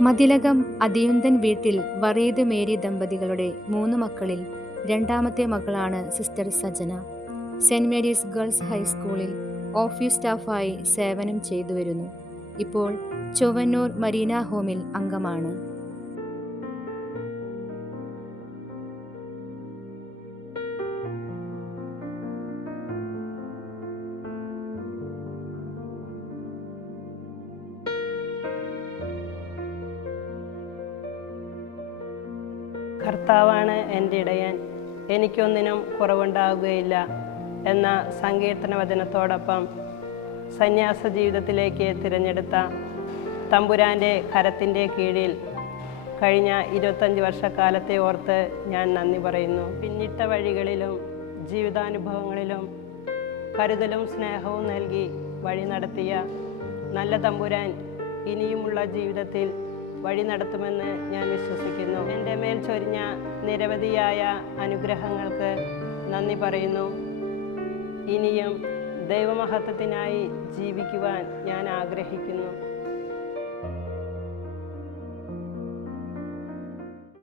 മതിലകം അതിയുന്തൻ വീട്ടിൽ വറീദ് മേരി ദമ്പതികളുടെ 3 മക്കളിൽ രണ്ടാമത്തെ മകളാണ് sister Sajana. Saint Mary's girls ഹൈസ്കൂളിൽ ഓഫീസ് സ്റ്റാഫായി സേവനം ചെയ്തു വരുന്നു. ഇപ്പോൾ ചൊവ്വന്നൂർ മരീന ഹോമിൽ അംഗമാണ്. കർത്താവാണ് എൻ്റെ ഇടയൻ, എനിക്കൊന്നിനും കുറവുണ്ടാകുകയില്ല എന്ന സങ്കീർത്തന വചനത്തോടൊപ്പം സന്യാസ ജീവിതത്തിലേക്ക് തിരഞ്ഞെടുത്ത തമ്പുരാൻ്റെ കരത്തിൻ്റെ കീഴിൽ കഴിഞ്ഞ 25 വർഷക്കാലത്തെ ഓർത്ത് ഞാൻ നന്ദി പറയുന്നു. പിന്നിട്ട വഴികളിലും ജീവിതാനുഭവങ്ങളിലും കരുതലും സ്നേഹവും നൽകി വഴി നടത്തിയ നല്ല തമ്പുരാൻ ഇനിയുമുള്ള ജീവിതത്തിൽ വഴി നടത്തുമെന്ന് ഞാൻ വിശ്വസിക്കുന്നു. എൻ്റെ മേൽ ചൊരിഞ്ഞ നിരവധിയായ അനുഗ്രഹങ്ങൾക്ക് നന്ദി പറയുന്നു. ഇനിയും ദൈവമഹത്വത്തിനായി ജീവിക്കുവാൻ ഞാൻ ആഗ്രഹിക്കുന്നു.